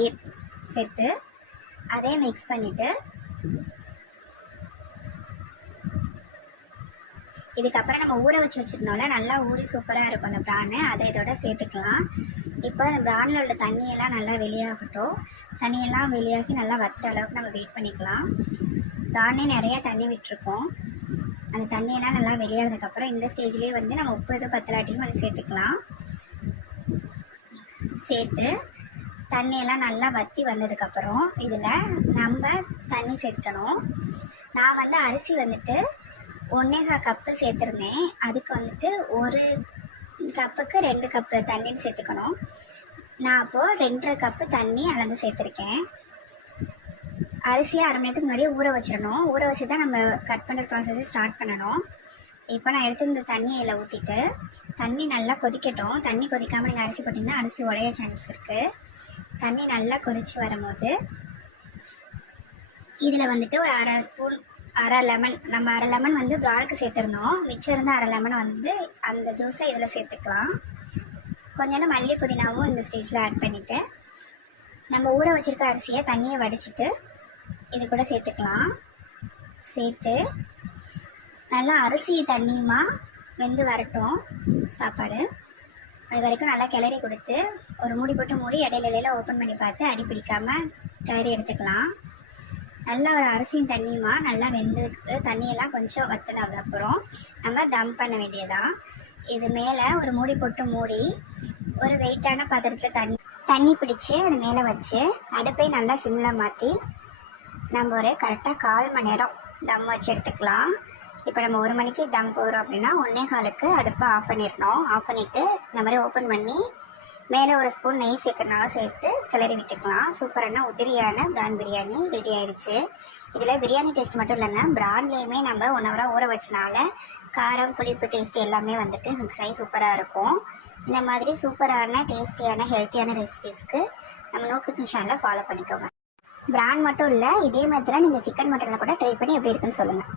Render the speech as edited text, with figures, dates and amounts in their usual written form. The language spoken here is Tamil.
தயிர் சேர்த்து அதே மிக்ஸ் பண்ணிவிட்டு இதுக்கப்புறம் நம்ம ஊற வச்சுருந்தோம்ல, நல்லா ஊறி சூப்பராக இருக்கும் அந்த ப்ரான். அதை இதோட சேர்த்துக்கலாம். இப்போ அந்த ப்ரானில் உள்ள தண்ணியெல்லாம் நல்லா வெளியாகட்டும். தண்ணியெல்லாம் வெளியாகி நல்லா வத்துற அளவுக்கு நம்ம வெயிட் பண்ணிக்கலாம். ப்ரானே நிறையா தண்ணி விட்டுருக்கோம். அந்த தண்ணியெல்லாம் நல்லா வெளியானதுக்கப்புறம் இந்த ஸ்டேஜ்லேயே நம்ம உப்பு இது பத்தலாட்டியும் அதை சேர்த்துக்கலாம். சேர்த்து தண்ணியெல்லாம் நல்லா வற்றி வந்ததுக்கப்புறம் இதில் நம்ம தண்ணி சேர்த்துக்கணும். நான் அரிசி 1.25 கப்பு சேர்த்துருந்தேன். அதுக்கு 1 கப்புக்கு 2 கப்பு தண்ணின்னு சேர்த்துக்கணும். நான் அப்போது 2.5 கப்பு தண்ணி அளந்து சேர்த்துருக்கேன். அரிசியை 1/2 மணி நேரத்துக்கு முன்னாடியே ஊற வச்சிடணும். ஊற வச்சு தான் நம்ம கட் பண்ணுற ப்ராசஸை ஸ்டார்ட் பண்ணணும். இப்போ நான் எடுத்து இந்த தண்ணி இதில் ஊற்றிட்டு தண்ணி நல்லா கொதிக்கட்டும். தண்ணி கொதிக்காமல் நீங்கள் அரிசி போட்டிங்கன்னா அரிசி உடைய சான்ஸ் இருக்குது. தண்ணி நல்லா கொதித்து வரும்போது இதில் ஒரு 1/2 ஸ்பூன் 1/2 லெமன், நம்ம 1/2 லெமன் ப்ரானுக்கு சேர்த்துருந்தோம். மிச்சம் இருந்த 1/2 லெமன் அந்த ஜூஸை இதில் சேர்த்துக்கலாம். கொஞ்சம் மல்லி புதினாவும் இந்த ஸ்டேஜில் ஆட் பண்ணிவிட்டு நம்ம ஊற வச்சுருக்க அரிசியை தண்ணியை வடிச்சிட்டு இது கூட சேர்த்துக்கலாம். சேர்த்து நல்லா அரிசி தண்ணியுமா வெந்து வரட்டும் சாப்பாடு. அது வரைக்கும் நல்லா கிளறி கொடுத்து ஒரு மூடி போட்டு மூடி இடையில ஓப்பன் பண்ணி பார்த்து அடி பிடிக்காமல் கிளறி எடுத்துக்கலாம். நல்லா ஒரு அரிசியும் தண்ணியுமா நல்லா வெந்ததுக்கு தண்ணியெல்லாம் கொஞ்சம் வற்றினதுக்கப்புறம் நம்ம தம் பண்ண வேண்டியதான். இது மேலே ஒரு மூடி போட்டு மூடி ஒரு வெயிட்டான பாத்திரத்தில் தண்ணி பிடிச்சி அது மேலே வச்சு அடுப்பை நல்லா சிம்மில் மாற்றி நம்ம ஒரு கரெக்டாக 1/4 மணி நேரம் தம் வச்சு எடுத்துக்கலாம். இப்போ நம்ம 1 மணிக்கு தம் போகிறோம் அப்படின்னா 1.25க்கு அடுப்பை ஆஃப் பண்ணிடணும். ஆஃப் பண்ணிவிட்டு இந்த மாதிரி ஓப்பன் பண்ணி மேலே ஒரு ஸ்பூன் நெய் சேர்க்கறனாலும் சேர்த்து கிளறி விட்டுக்கலாம். சூப்பரான உதிரியான ப்ரான் பிரியாணி ரெடி ஆகிடுச்சு. இதில் பிரியாணி டேஸ்ட் மட்டும் இல்லைங்க, ப்ரான்லேயுமே நம்ம 1 ஹவராக ஊற வச்சனால காரம் புளிப்பு டேஸ்ட் எல்லாமே மிக்ஸ் ஆகி சூப்பராக இருக்கும். இந்த மாதிரி சூப்பரான டேஸ்டியான ஹெல்த்தியான ரெசிபீஸ்க்கு நம்ம நோக்கு கிச்சனில் ஃபாலோ பண்ணிக்கோங்க. ப்ரான் மட்டும் இல்லை, இதே மாதிரி நீங்கள் சிக்கன் மட்டனில் கூட ட்ரை பண்ணி எப்படி இருக்குன்னு சொல்லுங்கள்.